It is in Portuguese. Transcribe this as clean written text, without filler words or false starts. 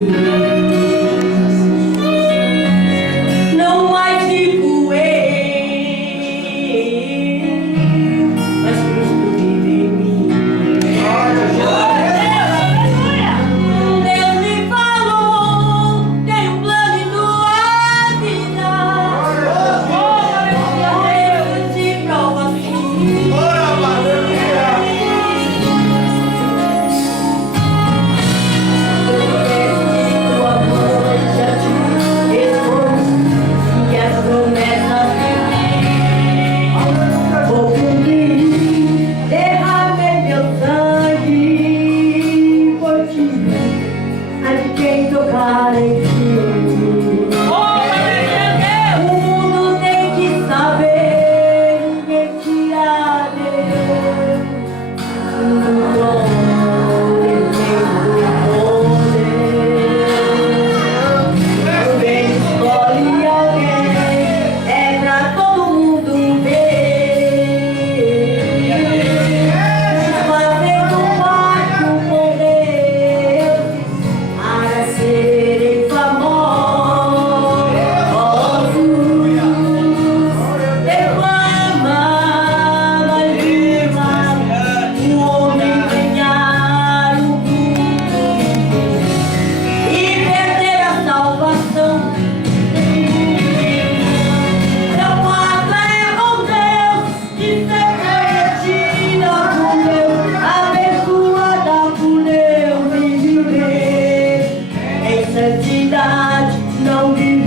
Não mais digo eu, mas Cristo vive em mim. Deus me falou, tem um plano em tua vida. Deus te prova assim. Quem tocar em ti, o mundo tem que saber quem te há Deus. O nome tem o poder. Alguém escolhe alguém, é pra todo mundo ver. Fazendo pacto com Deus para serem famosos. Derrama o homem ganhar o mundo e perder a salvação. Tramada é com Deus, de ser conhecida por Deus, abençoada por Deus e viver em santidade, não viver